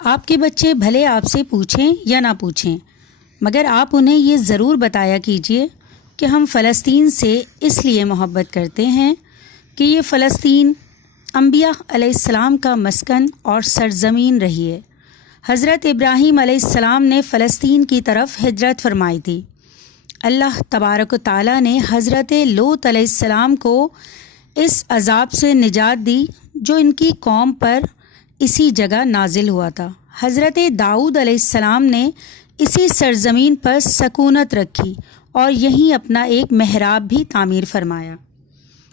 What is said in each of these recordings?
آپ کے بچے بھلے آپ سے پوچھیں یا نہ پوچھیں، مگر آپ انہیں یہ ضرور بتایا کیجیے کہ ہم فلسطین سے اس لیے محبت کرتے ہیں کہ یہ فلسطین انبیاء علیہ السلام کا مسکن اور سرزمین رہی ہے۔ حضرت ابراہیم علیہ السلام نے فلسطین کی طرف ہجرت فرمائی تھی۔ اللہ تبارک و تعالیٰ نے حضرت لوط علیہ السلام کو اس عذاب سے نجات دی جو ان کی قوم پر اسی جگہ نازل ہوا تھا۔ حضرت داؤد علیہ السلام نے اسی سرزمین پر سکونت رکھی اور یہیں اپنا ایک محراب بھی تعمیر فرمایا۔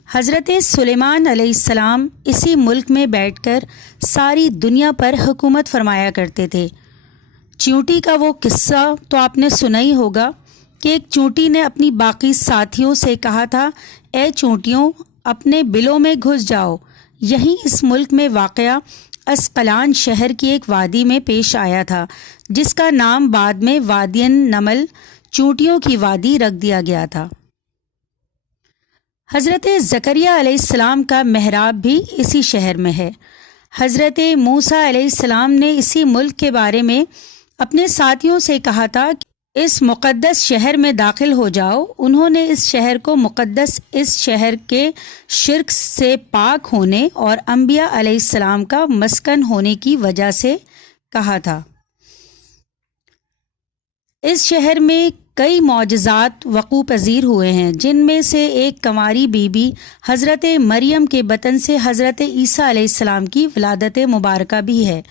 حضرت سلیمان علیہ السلام اسی ملک میں بیٹھ کر ساری دنیا پر حکومت فرمایا کرتے تھے۔ چیونٹی کا وہ قصہ تو آپ نے سنا ہی ہوگا کہ ایک چونٹی نے اپنی باقی ساتھیوں سے کہا تھا، اے چونٹیوں اپنے بلوں میں گھس جاؤ۔ یہیں اس ملک میں واقع اسقلان شہر کی ایک وادی میں پیش آیا تھا، جس کا نام بعد میں وادی النمل چونٹیوں کی وادی رکھ دیا گیا تھا۔ حضرت زکریہ علیہ السلام کا محراب بھی اسی شہر میں ہے۔ حضرت موسیٰ علیہ السلام نے اسی ملک کے بارے میں اپنے ساتھیوں سے کہا تھا کہ اس مقدس شہر میں داخل ہو جاؤ۔ انہوں نے اس شہر کو مقدس اس شہر کے شرک سے پاک ہونے اور انبیاء علیہ السلام کا مسکن ہونے کی وجہ سے کہا تھا۔ اس شہر میں کئی معجزات وقوع پذیر ہوئے ہیں، جن میں سے ایک کنواری بی بی حضرت مریم کے بطن سے حضرت عیسیٰ علیہ السلام کی ولادت مبارکہ بھی ہے۔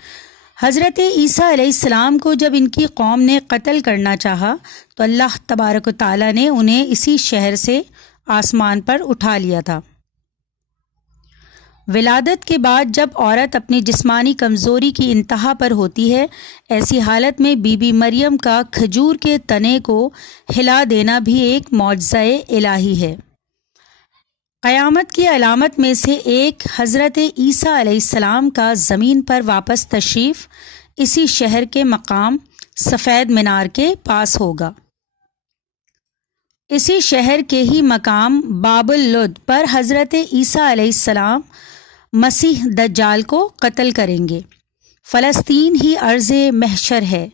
حضرت عیسیٰ علیہ السلام کو جب ان کی قوم نے قتل کرنا چاہا تو اللہ تبارک و تعالیٰ نے انہیں اسی شہر سے آسمان پر اٹھا لیا تھا۔ ولادت کے بعد جب عورت اپنی جسمانی کمزوری کی انتہا پر ہوتی ہے، ایسی حالت میں بی بی مریم کا کھجور کے تنے کو ہلا دینا بھی ایک معجزہ الہی ہے۔ قیامت کی علامت میں سے ایک حضرت عیسیٰ علیہ السلام کا زمین پر واپس تشریف اسی شہر کے مقام سفید مینار کے پاس ہوگا۔ اسی شہر کے ہی مقام باب اللد پر حضرت عیسیٰ علیہ السلام مسیح دجال کو قتل کریں گے۔ فلسطین ہی ارض محشر ہے۔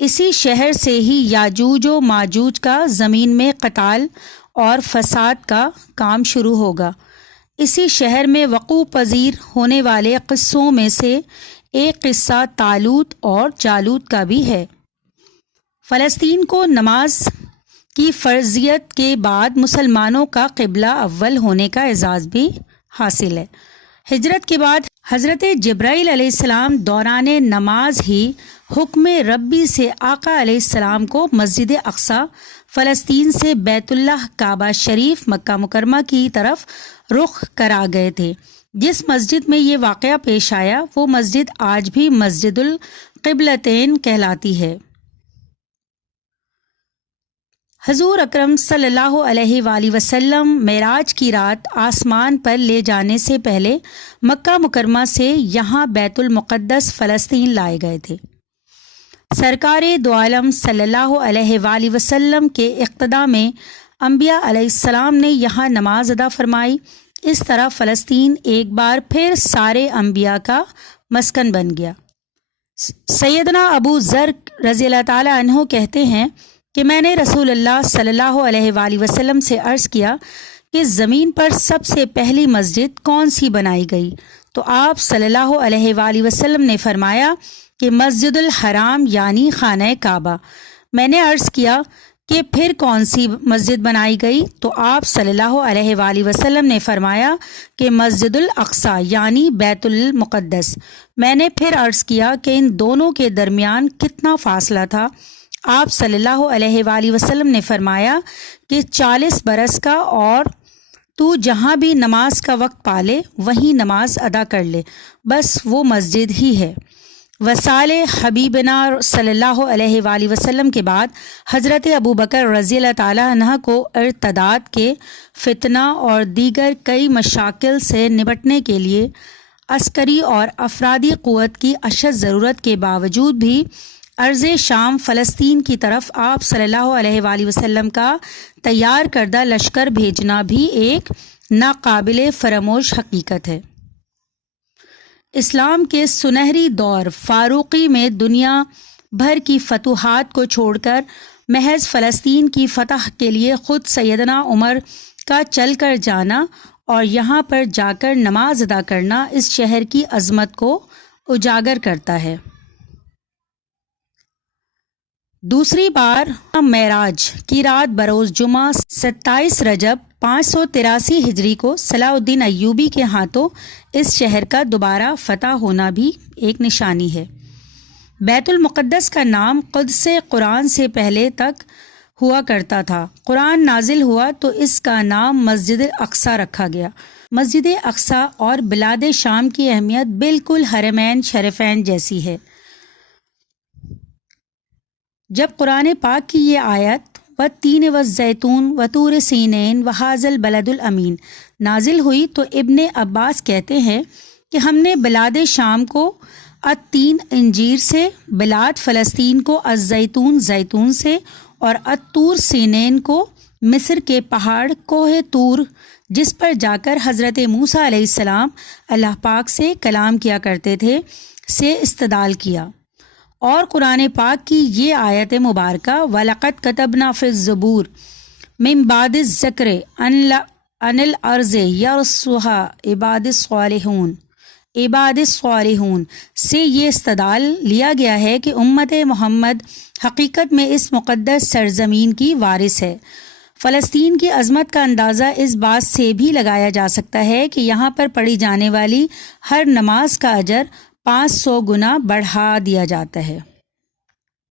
اسی شہر سے ہی یاجوج و ماجوج کا زمین میں قتال اور فساد کا کام شروع ہوگا۔ اسی شہر میں وقوع پذیر ہونے والے قصوں میں سے ایک قصہ طالوت اور جالوت کا بھی ہے۔ فلسطین کو نماز کی فرضیت کے بعد مسلمانوں کا قبلہ اول ہونے کا اعزاز بھی حاصل ہے۔ ہجرت کے بعد حضرت جبرائیل علیہ السلام دوران نماز ہی حکم ربی سے آقا علیہ السلام کو مسجد اقصی فلسطین سے بیت اللہ کعبہ شریف مکہ مکرمہ کی طرف رخ کرا گئے تھے۔ جس مسجد میں یہ واقعہ پیش آیا وہ مسجد آج بھی مسجد القبلتین کہلاتی ہے۔ حضور اکرم صلی اللہ علیہ وآلہ وسلم معراج کی رات آسمان پر لے جانے سے پہلے مکہ مکرمہ سے یہاں بیت المقدس فلسطین لائے گئے تھے۔ سرکار دو عالم صلی اللہ علیہ وآلہ وسلم کے اقتداء میں انبیاء علیہ السلام نے یہاں نماز ادا فرمائی۔ اس طرح فلسطین ایک بار پھر سارے انبیاء کا مسکن بن گیا۔ سیدنا ابو ذر رضی اللہ تعالی عنہ کہتے ہیں کہ میں نے رسول اللہ صلی اللہ علیہ وآلہ وسلم سے عرض کیا کہ زمین پر سب سے پہلی مسجد کون سی بنائی گئی؟ تو آپ صلی اللہ علیہ وآلہ وسلم نے فرمایا کہ مسجد الحرام یعنی خانہ کعبہ۔ میں نے عرض کیا کہ پھر کون سی مسجد بنائی گئی؟ تو آپ صلی اللہ علیہ وآلہ وسلم نے فرمایا کہ مسجد الاقصی یعنی بیت المقدس۔ میں نے پھر عرض کیا کہ ان دونوں کے درمیان کتنا فاصلہ تھا؟ آپ صلی اللہ علیہ وآلہ وسلم نے فرمایا کہ 40 برس کا، اور تو جہاں بھی نماز کا وقت پالے وہیں نماز ادا کر لے، بس وہ مسجد ہی ہے۔ وصال حبیبنا صلی اللہ علیہ وآلہ وسلم کے بعد حضرت ابو بکر رضی اللہ تعالیٰ عنہ کو ارتداد کے فتنہ اور دیگر کئی مشاکل سے نپٹنے کے لیے عسکری اور افرادی قوت کی اشد ضرورت کے باوجود بھی ارض شام فلسطین کی طرف آپ صلی اللہ علیہ وآلہ وسلم کا تیار کردہ لشکر بھیجنا بھی ایک ناقابل فراموش حقیقت ہے۔ اسلام کے سنہری دور فاروقی میں دنیا بھر کی فتوحات کو چھوڑ کر محض فلسطین کی فتح کے لیے خود سیدنا عمر کا چل کر جانا اور یہاں پر جا کر نماز ادا کرنا اس شہر کی عظمت کو اجاگر کرتا ہے۔ دوسری بار معراج کی رات بروز جمعہ 27 رجب 583 ہجری کو صلاح الدین ایوبی کے ہاتھوں اس شہر کا دوبارہ فتح ہونا بھی ایک نشانی ہے۔ بیت المقدس کا نام قدس قرآن سے پہلے تک ہوا کرتا تھا۔ قرآن نازل ہوا تو اس کا نام مسجد اقصیٰ رکھا گیا۔ مسجد اقصیٰ اور بلاد شام کی اہمیت بالکل حرمین شریفین جیسی ہے۔ جب قرآن پاک کی یہ آیت والتین والزیتون وطور سینین وہذا البلد الامین نازل ہوئی تو ابن عباس کہتے ہیں کہ ہم نے بلاد شام کو التین انجیر سے، بلاد فلسطین کو الزیتون زیتون سے، اور الطور سینین کو مصر کے پہاڑ کوہ طور جس پر جا کر حضرت موسیٰ علیہ السلام اللہ پاک سے کلام کیا کرتے تھے سے استدلال کیا، اور قرآن پاک کی یہ آیت مبارکہ وَلَقَدْ كَتَبْنَا فِي الزُّبُورِ مِن بَعْدِ الذِّكْرِ أَنِ الْأَرْضَ يَرِثُهَا عباد الصالحون سے یہ استدلال لیا گیا ہے کہ امت محمد حقیقت میں اس مقدس سرزمین کی وارث ہے۔ فلسطین کی عظمت کا اندازہ اس بات سے بھی لگایا جا سکتا ہے کہ یہاں پر پڑھی جانے والی ہر نماز کا اجر 500 گنا بڑھا دیا جاتا ہے۔